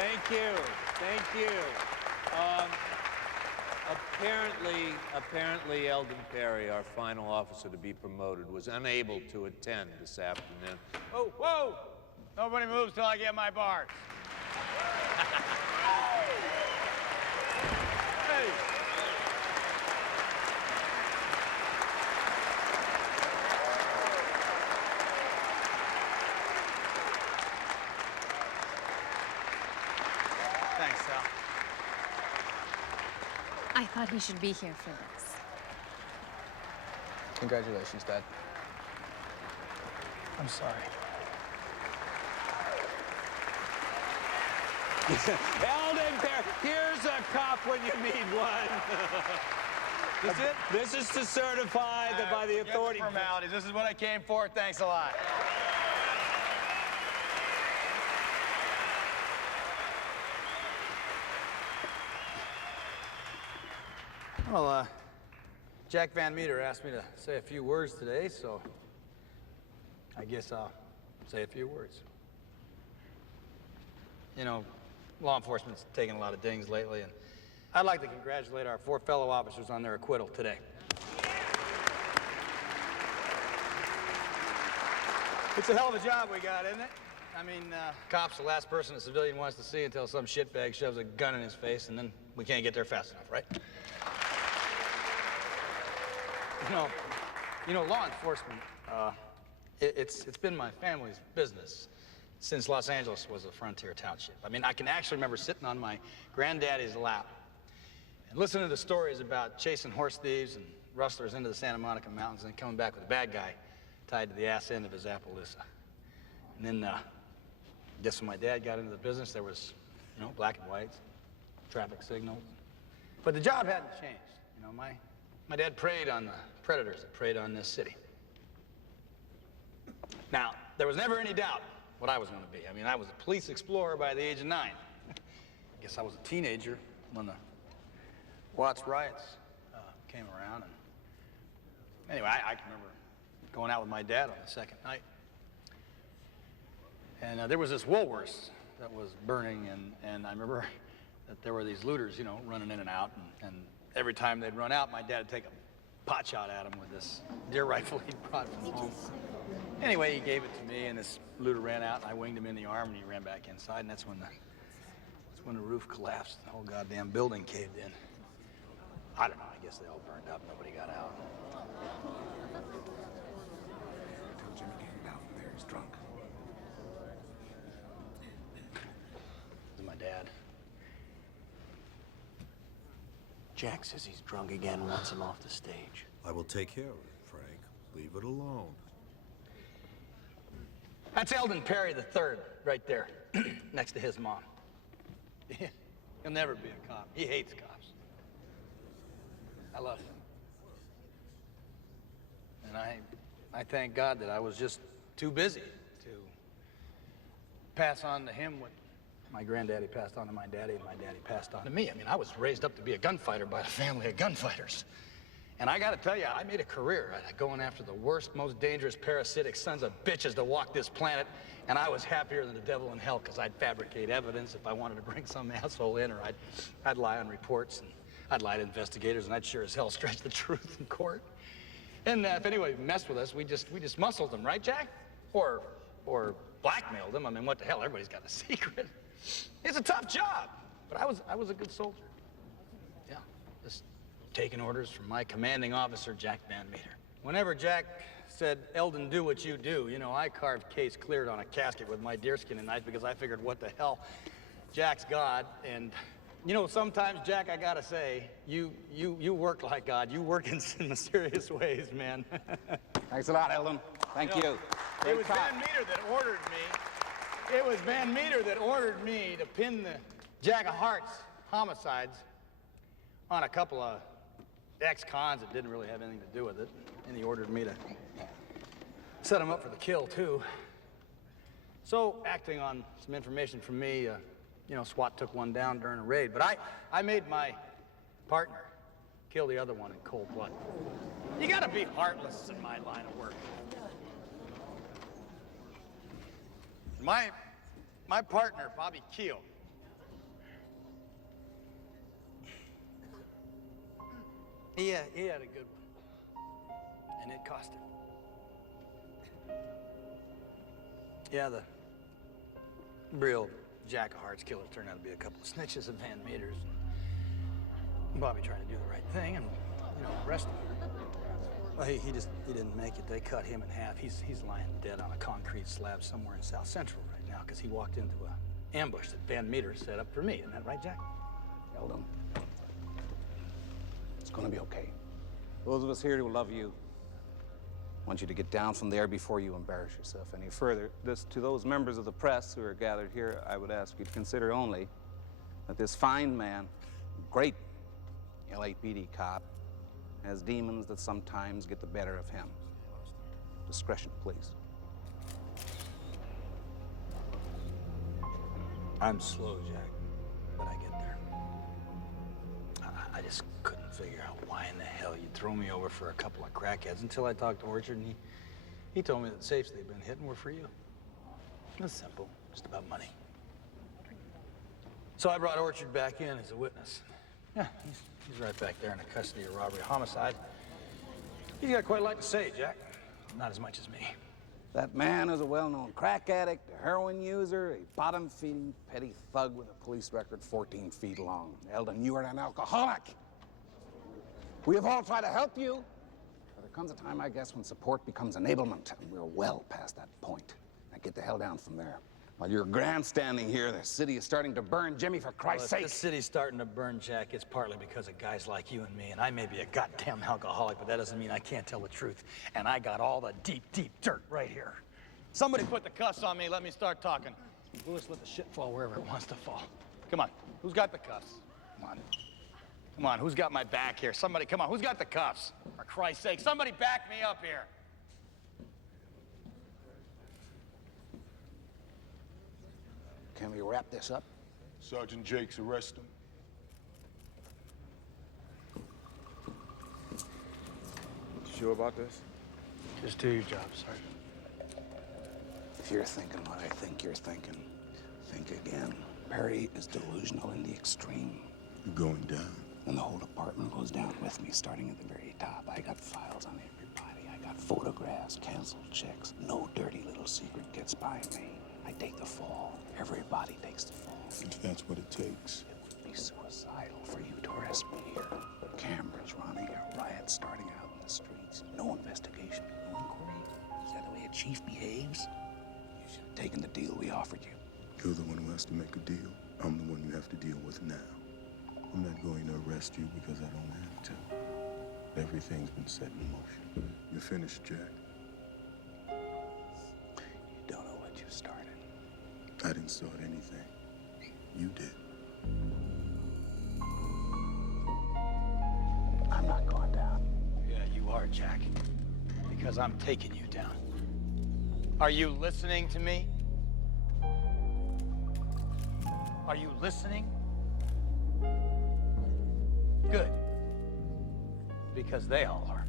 Thank you. Thank you. Apparently, Eldon Perry, our final officer to be promoted, was unable to attend this afternoon. Oh, whoa! Nobody moves till I get my bars. Hey! Thanks, Sal. I thought he should be here for this. Congratulations, Dad. I'm sorry. Eldon Perry, here's a cop when you need one. This it? This is to certify that by the Forget authority. formalities. This is what I came for. Thanks a lot. Well, Jack Van Meter asked me to say a few words today, so I guess I'll say a few words. You know, law enforcement's taken a lot of dings lately, and I'd like to congratulate our 4 fellow officers on their acquittal today. It's a hell of a job we got, isn't it? I mean, cop's the last person a civilian wants to see until some shitbag shoves a gun in his face, and then we can't get there fast enough, right? You know, law enforcement, it's been my family's business since Los Angeles was a frontier township. I mean, I can actually remember sitting on my granddaddy's lap and listening to the stories about chasing horse thieves and rustlers into the Santa Monica Mountains and then coming back with a bad guy tied to the ass end of his Appaloosa. And then, I guess when my dad got into the business, there was, you know, black and whites, traffic signals. But the job hadn't changed. You know, my dad preyed on the predators that preyed on this city. Now, there was never any doubt what I was going to be. I mean, I was a police explorer by the age of 9. I guess I was a teenager when the Watts riots came around. And anyway, I can remember going out with my dad on the second night. And there was this Woolworths that was burning, and I remember that there were these looters, you know, running in and out, and every time they'd run out, my dad would take a pot shot at them with this deer rifle he'd brought from home. Anyway, he gave it to me, and this looter ran out, and I winged him in the arm, and he ran back inside, and that's when the roof collapsed. The whole goddamn building caved in. I don't know, I guess they all burned up. Nobody got out. Tell Jimmy came down from there. He's drunk. This is my dad. Jack says he's drunk again and wants him off the stage. I will take care of it, Frank. Leave it alone. That's Eldon Perry III, right there, next to his mom. He'll never be a cop. He hates cops. I love him. And I thank God that I was just too busy to pass on to him what my granddaddy passed on to my daddy, and my daddy passed on to me. I mean, I was raised up to be a gunfighter by a family of gunfighters. And I gotta tell you, I made a career out of going after the worst, most dangerous parasitic sons of bitches to walk this planet, and I was happier than the devil in hell because I'd fabricate evidence if I wanted to bring some asshole in, or I'd lie on reports, and I'd lie to investigators, and I'd sure as hell stretch the truth in court. And if anybody messed with us, we just muscled them, right, Jack? Or blackmailed them. I mean, what the hell? Everybody's got a secret. It's a tough job, but I was a good soldier. Yeah, just taking orders from my commanding officer, Jack Van Meter. Whenever Jack said, "Eldon, do what you do," you know, I carved case cleared on a casket with my deerskin knife because I figured, what the hell? Jack's God, and you know, sometimes, Jack, I gotta say, you work like God. You work in mysterious ways, man. Thanks a lot, Eldon. Thank you. It was Van Meter that ordered me. It was Van Meter that ordered me to pin the Jack of Hearts homicides on a couple of ex-cons that didn't really have anything to do with it. And he ordered me to set them up for the kill, too. So, acting on some information from me, you know, SWAT took one down during a raid. But I made my partner kill the other one in cold blood. You gotta be heartless in my line of work. My partner, Bobby Keel, He had a good one. And it cost him. Yeah, the real Jack of Hearts killers turned out to be a couple of snitches of Van Meter's. Bobby tried to do the right thing and, arrest him. Well, he didn't make it. They cut him in half. He's lying dead on a concrete slab somewhere in South Central right now because he walked into an ambush that Van Meter set up for me. Isn't that right, Jack? Eldon, it's gonna be okay. Those of us here who love you want you to get down from there before you embarrass yourself any further. To those members of the press who are gathered here, I would ask you to consider only that this fine man, great LAPD cop, has demons that sometimes get the better of him. Discretion, please. I'm slow, Jack, but I get there. I just couldn't figure out why in the hell you'd throw me over for a couple of crackheads until I talked to Orchard, and he told me that the safes they'd been hitting were for you. It was simple, just about money. So I brought Orchard back in as a witness. Yeah, he's right back there in the custody of robbery homicide. He's got quite a lot to say, Jack. Not as much as me. That man is a well-known crack addict, a heroin user, a bottom-feeding petty thug with a police record 14 feet long. Eldon, you are an alcoholic. We have all tried to help you. But there comes a time, I guess, when support becomes enablement, and we're well past that point. Now get the hell down from there. While you're grandstanding here, the city is starting to burn. Jimmy, for Christ's sake. If the city's starting to burn, Jack, it's partly because of guys like you and me. And I may be a goddamn alcoholic, but that doesn't mean I can't tell the truth. And I got all the deep, deep dirt right here. Somebody put the cuffs on me. Let me start talking. Louis, let the shit fall wherever it wants to fall. Come on. Who's got the cuffs? Come on. Come on. Who's got my back here? Somebody, come on. Who's got the cuffs? For Christ's sake, somebody back me up here. Can we wrap this up? Sergeant Jakes, arrest him. Sure about this? Just do your job, Sergeant. If you're thinking what I think you're thinking, think again. Perry is delusional in the extreme. You're going down. And the whole department goes down with me, starting at the very top. I got files on everybody. I got photographs, canceled checks. No dirty little secret gets by me. I take the fall. Everybody takes the fall. If that's what it takes. It would be suicidal for you to arrest me here. Cameras running, a riot starting out in the streets. No investigation, no inquiry. Is that the way a chief behaves? You should have taken the deal we offered you. You're the one who has to make a deal. I'm the one you have to deal with now. I'm not going to arrest you because I don't have to. Everything's been set in motion. You're finished, Jack. You don't know what you started. I didn't start anything. You did. I'm not going down. Yeah, you are, Jack. Because I'm taking you down. Are you listening to me? Are you listening? Good. Because they all are.